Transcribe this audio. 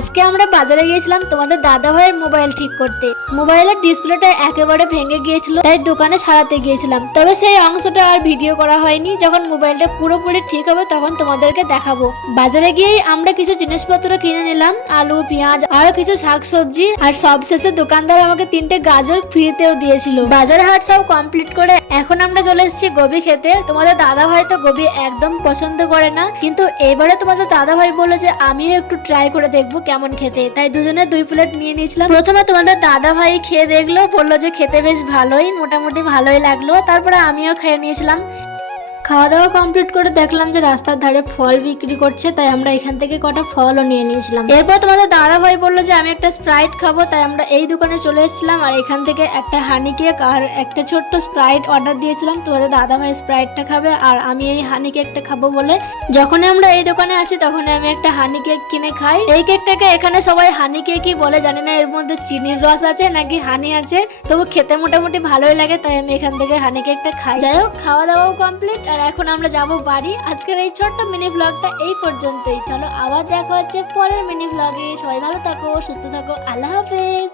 আজকে আমরা বাজারে গিয়েছিলাম তোমাদের দাদা ভাইয়ের মোবাইল ঠিক করতে। মোবাইলের ডিসপ্লেটা একেবারে ভেঙে গিয়েছিল, তাই দোকানে সারাতে গিয়েছিলাম। তবে সেই অংশটা আর ভিডিও করা হয়নি, যখন মোবাইলটা পুরোপুরি ঠিক হবে তখন তোমাদেরকে দেখাবো। বাজারে গিয়েই আমরা কিছু জিনিসপত্র কিনে নিলাম, আলু, পেঁয়াজ আরও কিছু শাকসবজি, আর সবশেষে দোকানদার আমাকে তিনটে গাজর ফ্রিতেও দিয়েছিল। বাজার হাট সব কমপ্লিট করে এখন আমরা চলে এসেছি গোবি খেতে। তোমাদের দাদা ভাই তো গোবি একদম পছন্দ করে না, কিন্তু এবারে তোমাদের দাদা ভাই বলল যে আমিও একটু ট্রাই করে দেখব কেমন খেতে। তাই দুজনে দুই প্লেট নিয়ে নিয়েছিলাম। প্রথমে তোমাদের দাদা ভাই খেয়ে দেখল, বলল যে খেতে বেশ ভালোই, মোটামুটি ভালোই লাগল। তারপরে আমিও খেয়ে নিয়েছিলাম। খাওয়া দাওয়া কমপ্লিট করে দেখলাম যে রাস্তার ধারে ফল বিক্রি করছে, তাই আমরা এখান থেকে কটা ফলও নিয়ে নিয়েছিলাম। এরপর তোমাদের দাদা ভাই বলল যে, আমি একটা স্প্রাইট খাব। তাই আমরা এই দোকানে চলে এসেছিলাম আর এখান থেকে একটা হানি কেক আর একটা ছোট্ট স্প্রাইট অর্ডার দিয়েছিলাম। তোমাদের দাদা ভাই স্প্রাইটটা খাবে আর আমি এই হানি কেকটা খাব বলে যখনই আমরা এই দোকানে আসি তখন আমি একটা হানি কেক কিনে খাই। এই কেকটাকে এখানে সবাই হানি কেকই বলে, জানি না এর মধ্যে চিনির রস আছে নাকি হানি আছে, তবু খেতে মোটামুটি ভালোই লাগে, তাই আমি এখান থেকে হানি কেকটা খাই। যাই হোক খাওয়া দাওয়াও কমপ্লিট আর এখন আমরা যাব বাড়ি। আজকের এই ছোট্ট মিনি ব্লগটা এই পর্যন্তই। চলো আবার দেখা হচ্ছে পরের মিনি ব্লগে সবাই ভালো থাকো, সুস্থ থাকো। আল্লাহ হাফেজ।